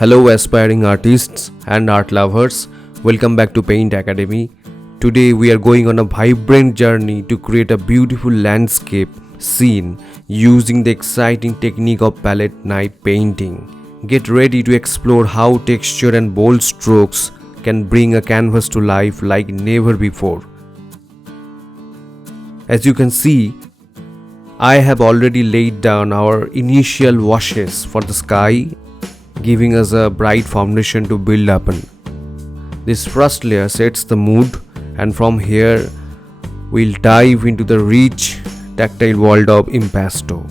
Hello aspiring artists and art lovers, welcome back to Paint Academy. Today we are going on a vibrant journey to create a beautiful landscape scene using the exciting technique of palette knife painting. Get ready to explore how texture and bold strokes can bring a canvas to life like never before. As you can see, I have already laid down our initial washes for the sky, giving us a bright foundation to build upon. This first layer sets the mood, and from here we'll dive into the rich tactile world of impasto.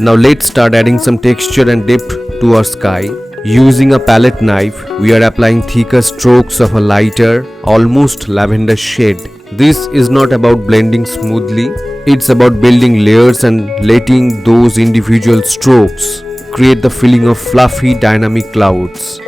Now let's start adding some texture and depth to our sky. Using a palette knife, we are applying thicker strokes of a lighter, almost lavender shade. This is not about blending smoothly, it's about building layers and letting those individual strokes create the feeling of fluffy, dynamic clouds.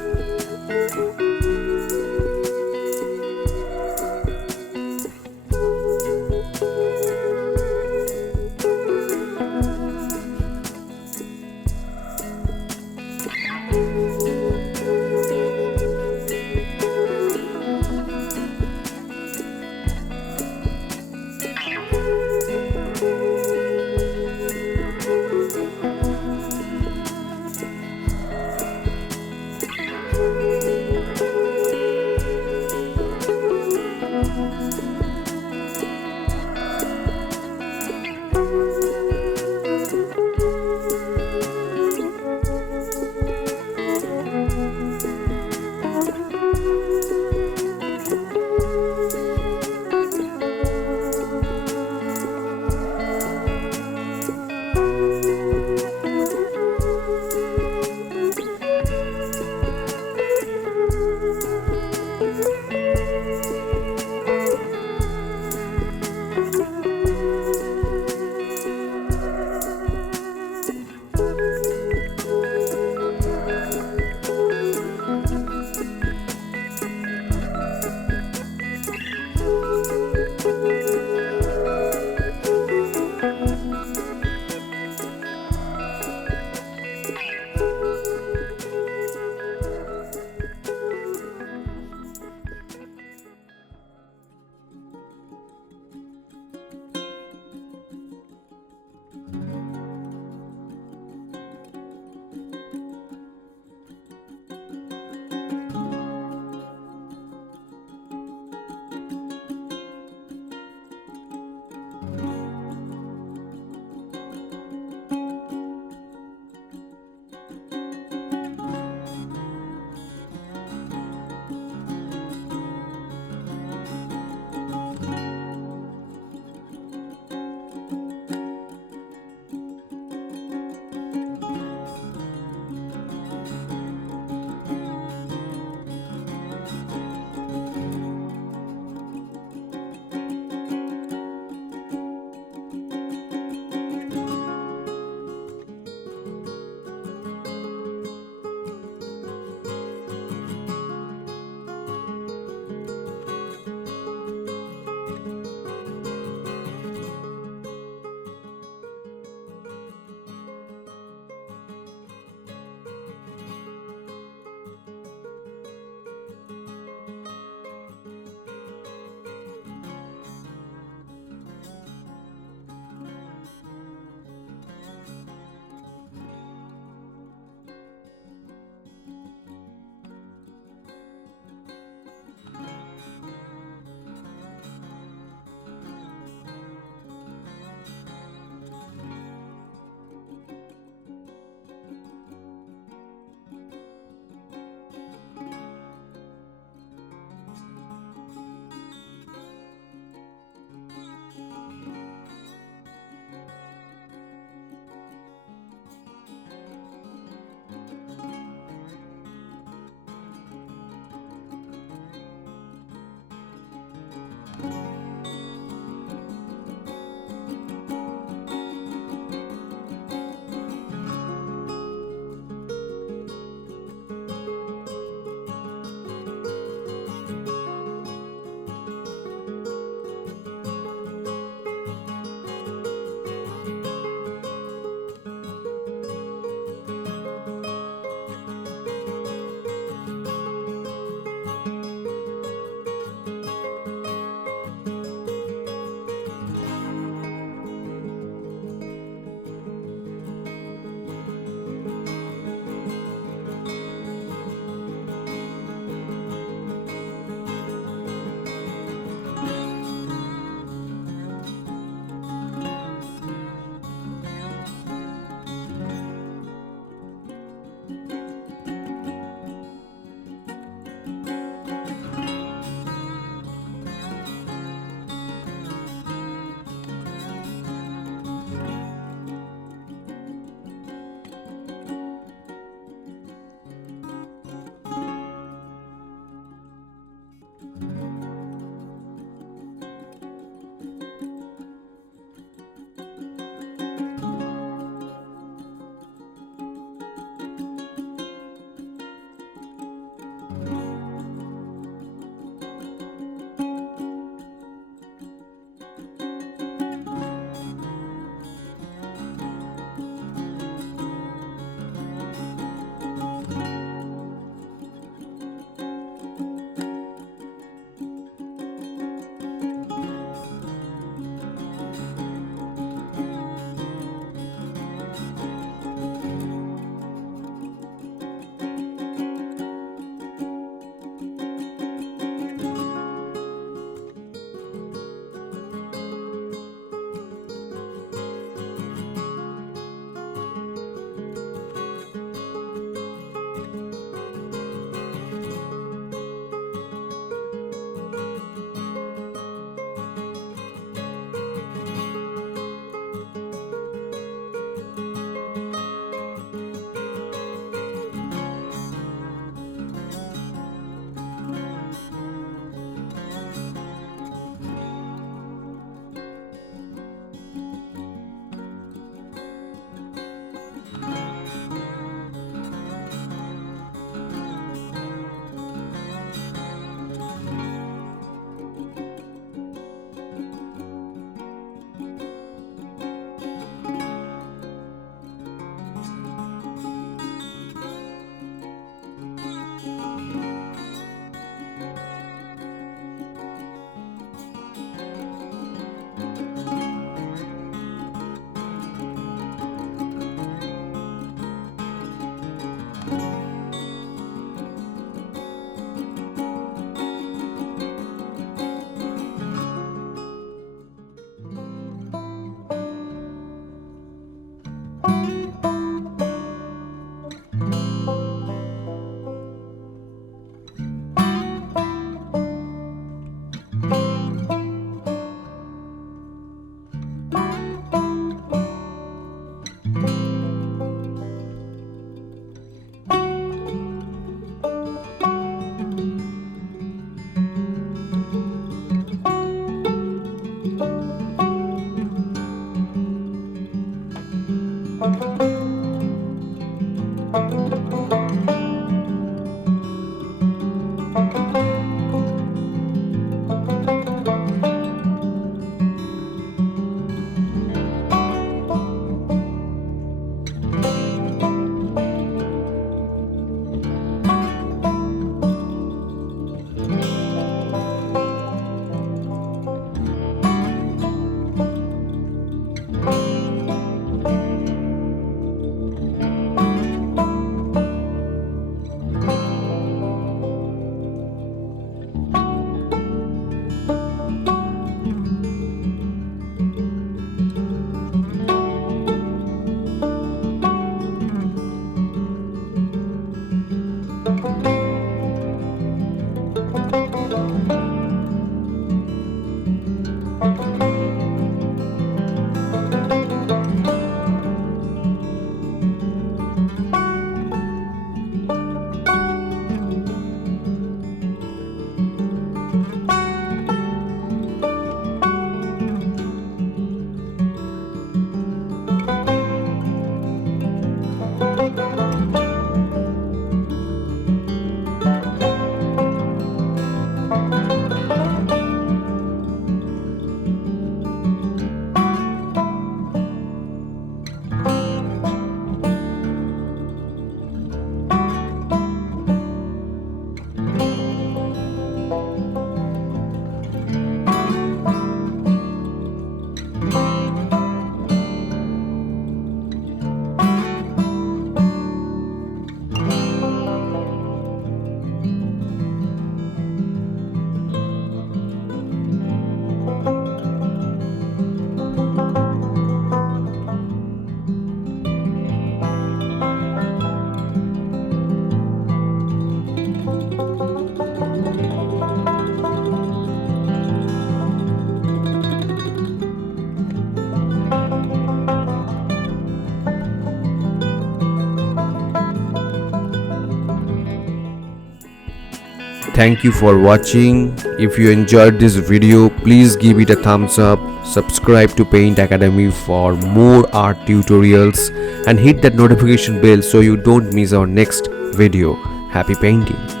Thank you for watching. If you enjoyed this video, please give it a thumbs up, subscribe to Paint Academy for more art tutorials, and hit that notification bell so you don't miss our next video. Happy painting!